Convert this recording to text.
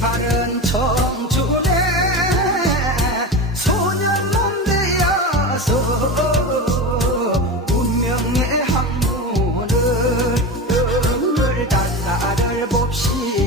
바른 청춘에 소년만 되어서 운명의 학문을 을 달라를 봅시다.